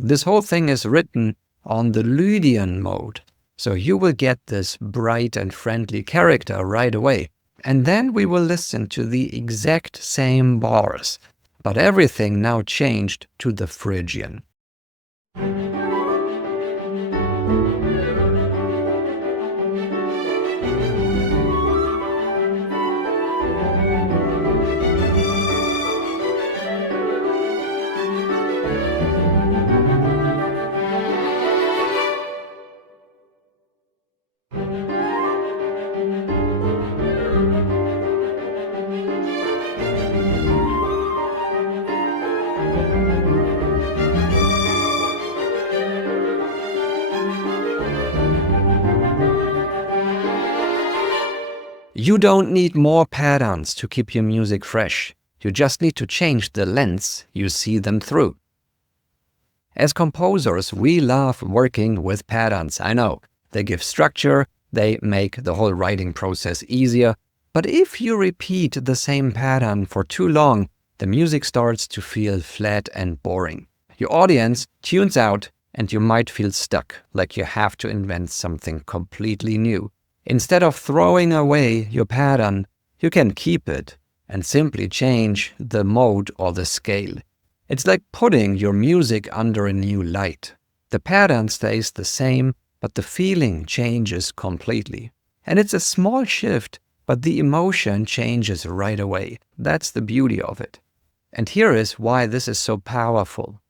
This whole thing is written on the Lydian mode, so you will get this bright and friendly character right away. And then we will listen to the exact same bars, but everything now changed to the Phrygian. You don't need more patterns to keep your music fresh. You just need to change the lens you see them through. As composers, we love working with patterns, I know. They give structure, they make the whole writing process easier. But if you repeat the same pattern for too long, the music starts to feel flat and boring. Your audience tunes out and you might feel stuck, like you have to invent something completely new. Instead of throwing away your pattern, you can keep it and simply change the mode or the scale. It's like putting your music under a new light. The pattern stays the same, but the feeling changes completely. And it's a small shift, but the emotion changes right away. That's the beauty of it. And here is why this is so powerful.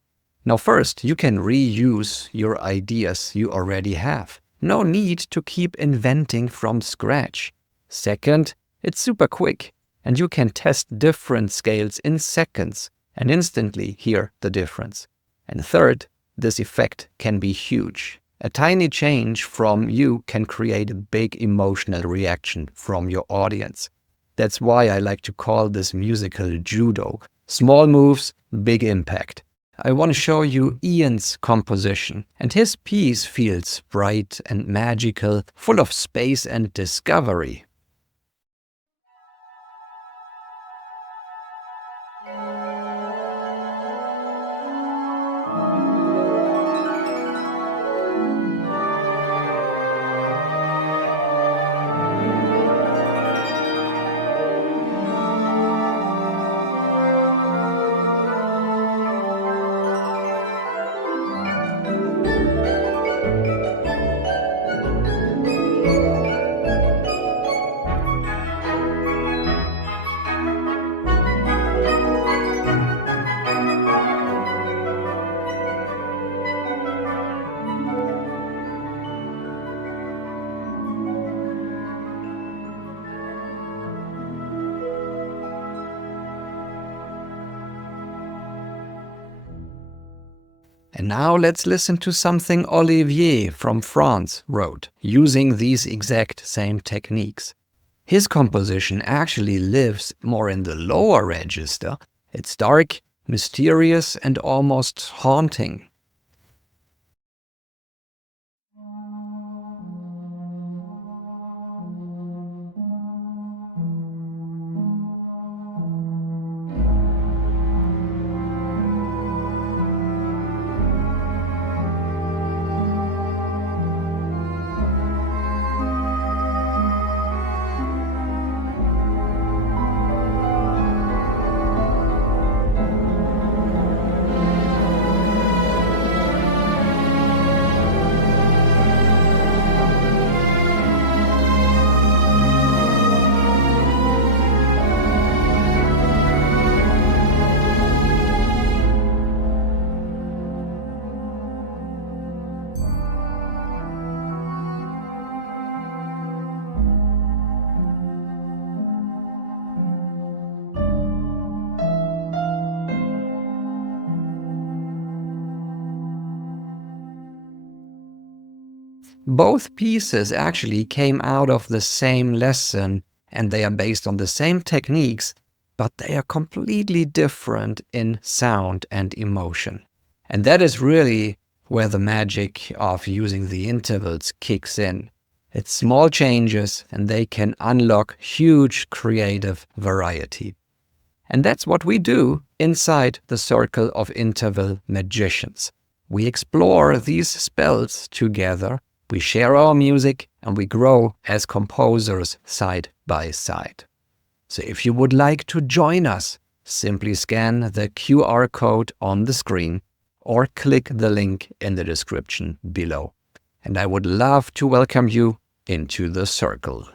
Now first, you can reuse your ideas you already have. No need to keep inventing from scratch. Second, it's super quick, and you can test different scales in seconds and instantly hear the difference. And third, this effect can be huge. A tiny change from you can create a big emotional reaction from your audience. That's why I like to call this musical judo. Small moves, big impact. I want to show you Ian's composition, and his piece feels bright and magical, full of space and discovery. And now let's listen to something Olivier from France wrote, using these exact same techniques. His composition actually lives more in the lower register. It's dark, mysterious, and almost haunting. Both pieces actually came out of the same lesson, and they are based on the same techniques, but they are completely different in sound and emotion. And that is really where the magic of using the intervals kicks in. It's small changes, and they can unlock huge creative variety. And that's what we do inside the Circle of Interval Magicians. We explore these spells together, we share our music, and we grow as composers side by side. So if you would like to join us, simply scan the QR code on the screen or click the link in the description below. And I would love to welcome you into the circle.